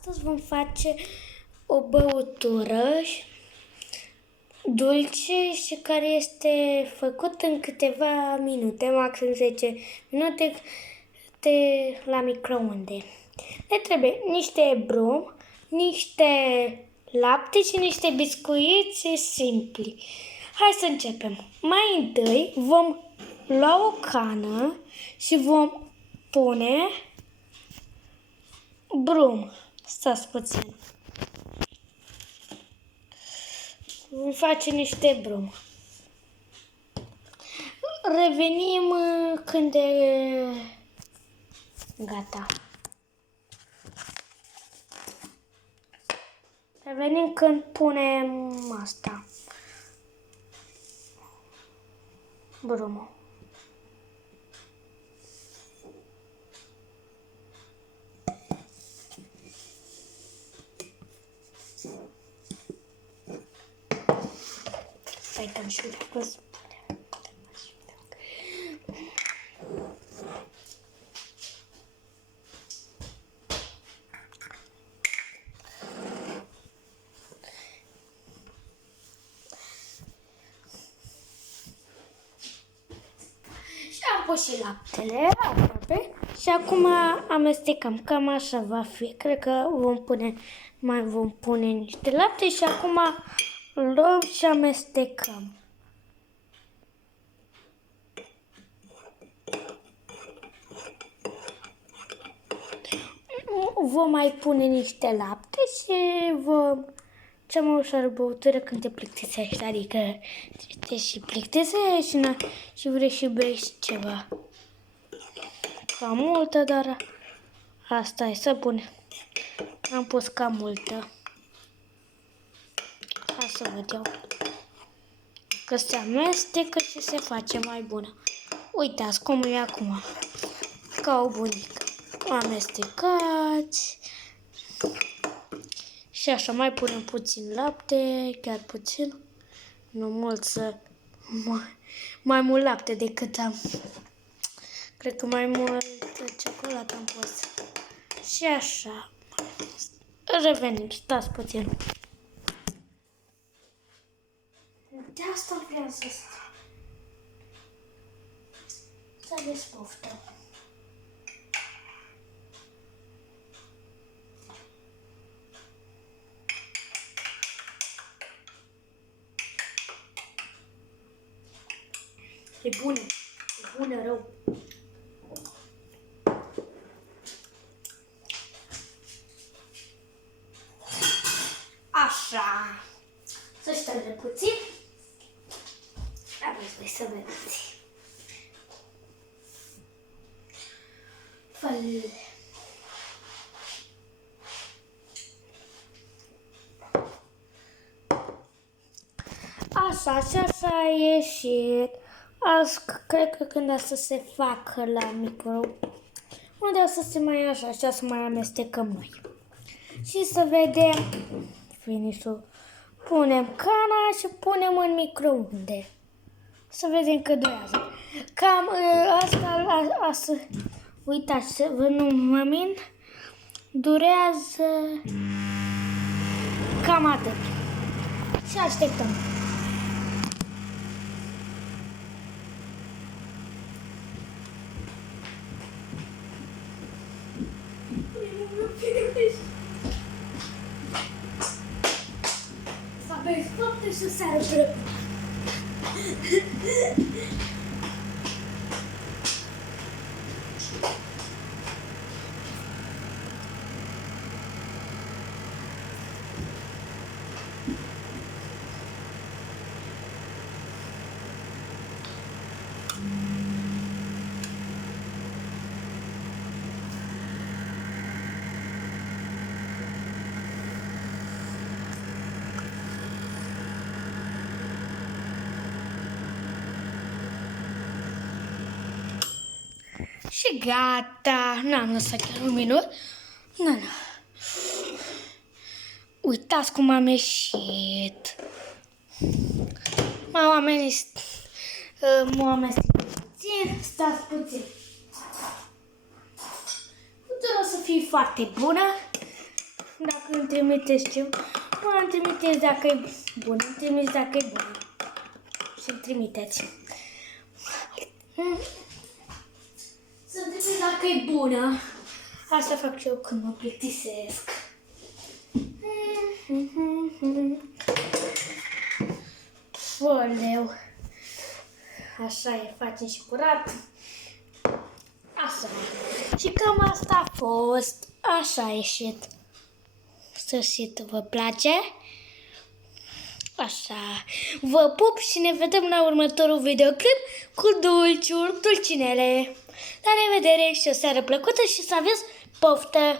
Astăzi vom face o băutură dulce și care este făcută în câteva minute, maxim 10 minute la microunde. Ne trebuie niște brum, niște lapte și niște biscuiți simpli. Hai să începem. Mai întâi vom lua o cană și vom pune brum. Stați puțin. Vom face niște brum. Revenim când e gata. Revenim când punem asta. Brumul. Stai că și dacă spune. Și am pus și laptele aproape și acum amestecăm. Cam așa va fi. Cred că mai vom pune niște lapte și acum luăm și amestecăm. Vom mai pune niște lapte și vom cea mai ușoară băutură când te plictisești, adică te și plictisești și vrei și bei ceva. Cam multă, dar asta e, să pun. Am pus cam multă. Hai să văd eu. Că se amestecă și se face mai bună. Uitați cum e acum. Ca o bunică. Amestecați. Și așa, mai punem puțin lapte, chiar puțin. Nu mult mai mult lapte decât am. Cred că mai mult ciocolată am pus. Și așa. Revenim, stați puțin. De asta vreau să aveți poftă. E bună rău. Așa. Să ștergem puțin. Aveți voi să vedeți. Făl. Așa, și așa a ieșit. Azi, cred că când o să se facă la micro, unde o să se mai așa și o să mai amestecăm noi. Și să vedem finish-ul. Punem cana și punem în microunde. Să vedem cât durează. Cam asta, uitați, nu mă mint, durează cam atât. Și așteptăm. Să vezi fapte și să arătă. Și gata. N-am lăsat chiar un minut. Nu. Uitați cum am ieșit. M-am amestecat puțin. Stați puțin. Uite, o să fie foarte bună. Dacă îmi trimiteți ce, îmi trimiteți dacă e bun, îmi trimiteți dacă e bun. Și îmi trimiteți. Să-mi trimiteți dacă e bună. Asta fac și eu când mă plictisesc. Oleu. Așa e, facem și curat. Așa. Și cam asta a fost. Așa a ieșit. Sfârșitul vă place? Așa. Vă pup și ne vedem la următorul videoclip cu dulciuri, dulcinele. La revedere și o seară plăcută și să aveți poftă!